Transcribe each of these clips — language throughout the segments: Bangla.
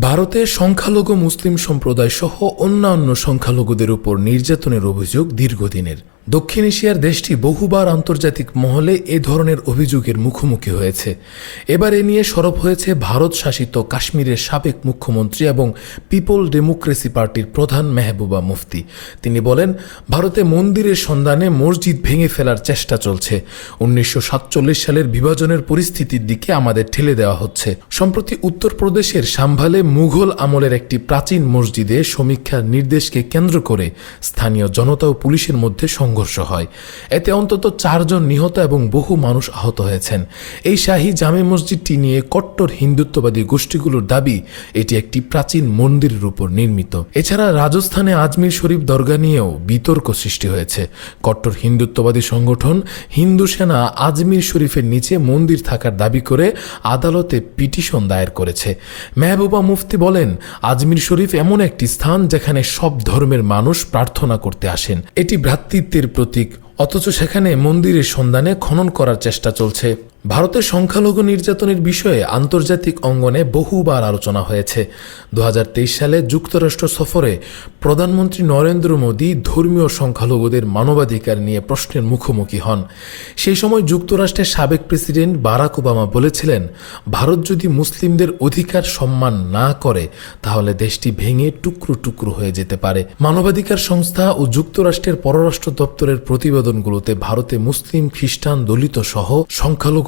ভারতে সংখ্যালঘু মুসলিম সম্প্রদায় সহ অন্যান্য সংখ্যালঘুদের উপর নির্যাতনের অভিযোগ দীর্ঘদিনের। দক্ষিণ এশিয়ার দেশটি বহুবার আন্তর্জাতিক মহলে এ ধরনের অভিযোগের মুখোমুখি হয়েছে। এবার এ নিয়ে সরব হয়েছে ভারত শাসিত কাশ্মীরের সাবেক মুখ্যমন্ত্রী এবং পিপল ডেমোক্রেসি পার্টির প্রধান মেহবুবা মুফতি। তিনি বলেন, ভারতে মন্দিরের সন্ধানে মসজিদ ভেঙে ফেলার চেষ্টা চলছে। উনিশশো সাতচল্লিশ সালের বিভাজনের পরিস্থিতির দিকে আমাদের ঠেলে দেওয়া হচ্ছে। সম্প্রতি উত্তরপ্রদেশের সাম্ভালে মুঘল আমলের একটি প্রাচীন মসজিদে সমীক্ষার নির্দেশকে কেন্দ্র করে স্থানীয় জনতা ও পুলিশের মধ্যে সংঘর্ষ হয়। এতে অন্তত চারজন নিহত এবং বহু মানুষ আহত হয়েছেন। এই শাহী জামে মসজিদটি নিয়ে কট্টর হিন্দুত্ববাদী গোষ্ঠীগুলোর দাবি, এটি একটি প্রাচীন মন্দিরের উপর নির্মিত। এছাড়া রাজস্থানে আজমির শরীফ দরগা নিয়েও বিতর্ক সৃষ্টি হয়েছে। কট্টর হিন্দুত্ববাদী সংগঠন হিন্দু সেনা আজমির শরীফের নিচে মন্দির থাকার দাবি করে আদালতে পিটিশন দায়ের করেছে। মেহবুবা মুফতি বলেন, আজমির শরীফ এমন একটি স্থান যেখানে সব ধর্মের মানুষ প্রার্থনা করতে আসেন। এটি ভ্রাতৃত্বের প্রতীক, অথচ সেখানে মন্দিরের সন্ধানে খনন করার চেষ্টা চলছে। ভারতের সংখ্যালঘু নির্যাতনের বিষয়ে আন্তর্জাতিক অঙ্গনে বহুবার আলোচনা হয়েছে। দু হাজার তেইশ সালে যুক্তরাষ্ট্র সফরে প্রধানমন্ত্রী নরেন্দ্র মোদী ধর্মীয় সংখ্যালঘুদের মানবাধিকার নিয়ে প্রশ্নের মুখোমুখি হন। সেই সময় যুক্তরাষ্ট্রের সাবেক প্রেসিডেন্ট বারাক ওবামা বলেছিলেন, ভারত যদি মুসলিমদের অধিকার সম্মান না করে, তাহলে দেশটি ভেঙে টুকরো টুকরো হয়ে যেতে পারে। মানবাধিকার সংস্থা ও যুক্তরাষ্ট্রের পররাষ্ট্র দপ্তরের প্রতিবেদনগুলোতে ভারতে মুসলিম, খ্রিস্টান দলিত সহ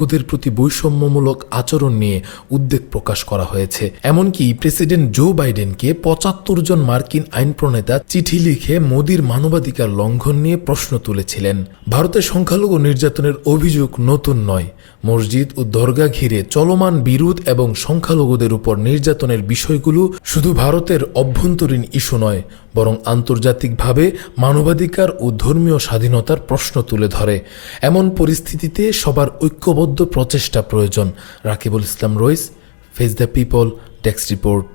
সংখ্যালঘুদের প্রতি বৈষম্যমূলক আচরণ নিয়ে উদ্বেগ প্রকাশ করা হয়েছে। এমনকি প্রেসিডেন্ট জো বাইডেনকে পঁচাত্তর জন মার্কিন আইন প্রণেতা চিঠি লিখে মোদির মানবাধিকার লঙ্ঘন নিয়ে প্রশ্ন তুলেছিলেন। ভারতের সংখ্যালঘু নির্যাতনের অভিযোগ নতুন নয়। মসজিদ ও দরগা ঘিরে চলমান বিরোধ এবং সংখ্যালঘুদের উপর নির্যাতনের বিষয়গুলো শুধু ভারতের অভ্যন্তরীণ ইস্যু নয় বরং আন্তর্জাতিকভাবে মানবাধিকার ও ধর্মীয় স্বাধীনতার প্রশ্ন তুলে ধরে। এমন পরিস্থিতিতে সবার ঐক্যবদ্ধ প্রচেষ্টা প্রয়োজন। Rakibul Islam Rais Face the People text report